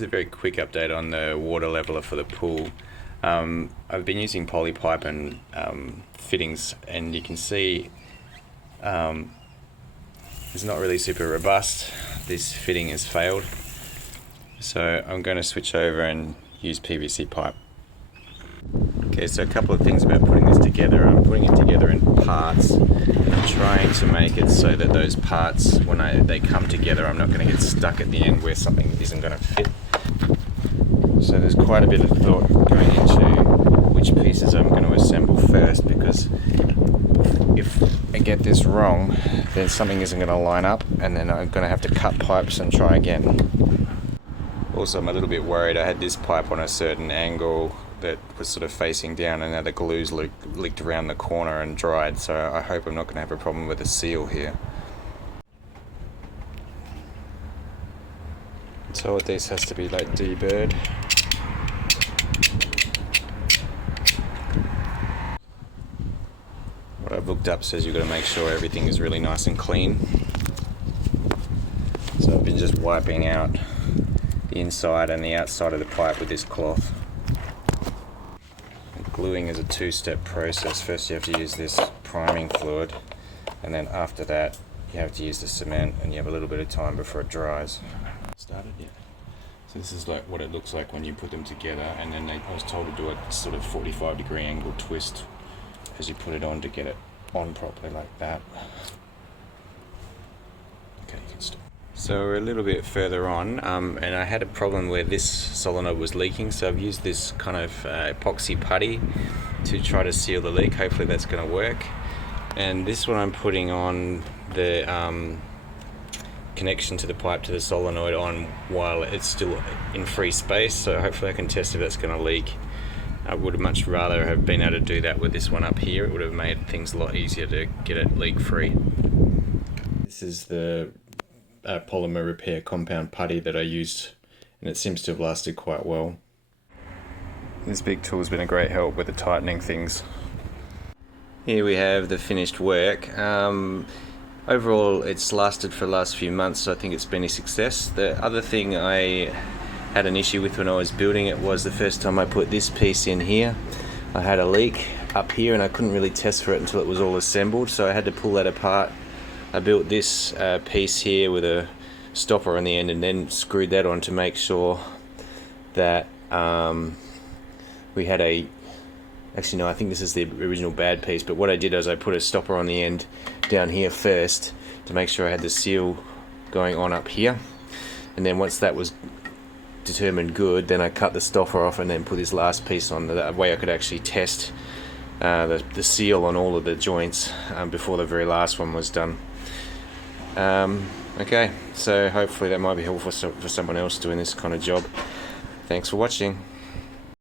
is a very quick update on the water leveler for the pool. I've been using poly pipe and fittings, and you can see it's not really super robust. This fitting has failed, so I'm going to switch over and use PVC pipe. Okay, so a couple of things about putting this together. I'm putting it together in parts. I'm trying to make it so that those parts, when they come together, I'm not going to get stuck at the end where something isn't going to fit. So there's quite a bit of thought going into which pieces I'm going to assemble first, because if I get this wrong, then something isn't going to line up, and then I'm going to have to cut pipes and try again. Also, I'm a little bit worried. I had this pipe on a certain angle that was sort of facing down, and now the glue's leaked around the corner and dried, so I hope I'm not going to have a problem with the seal here. So this has to be like deburred. What I've looked up says you've got to make sure everything is really nice and clean. So I've been just wiping out the inside and the outside of the pipe with this cloth. Gluing is a two-step process. First you have to use this priming fluid, and then after that you have to use the cement, and you have a little bit of time before it dries. Started yet? So this is like what it looks like when you put them together, and then I was told to do a sort of 45-degree angle twist as you put it on to get it on properly like that. Okay, you can stop. So we're a little bit further on, and I had a problem where this solenoid was leaking, so I've used this kind of epoxy putty to try to seal the leak. Hopefully that's going to work. And this one I'm putting on the connection to the pipe to the solenoid on while it's still in free space, so hopefully I can test if that's going to leak. I would have much rather have been able to do that with this one up here. It would have made things a lot easier to get it leak free. This is the polymer repair compound putty that I used, and it seems to have lasted quite well. This big tool has been a great help with the tightening things. Here we have the finished work. Overall it's lasted for the last few months, so I think it's been a success. The other thing I had an issue with when I was building it was the first time I put this piece in here, I had a leak up here and I couldn't really test for it until it was all assembled, so I had to pull that apart. I built this piece here with a stopper on the end, and then screwed that on to make sure that we had a... Actually no, I think this is the original bad piece, but what I did is I put a stopper on the end down here first to make sure I had the seal going on up here, and then once that was determined good, then I cut the stopper off and then put this last piece on. That way I could actually test the seal on all of the joints before the very last one was done. Okay, so hopefully that might be helpful for someone else doing this kind of job. Thanks for watching.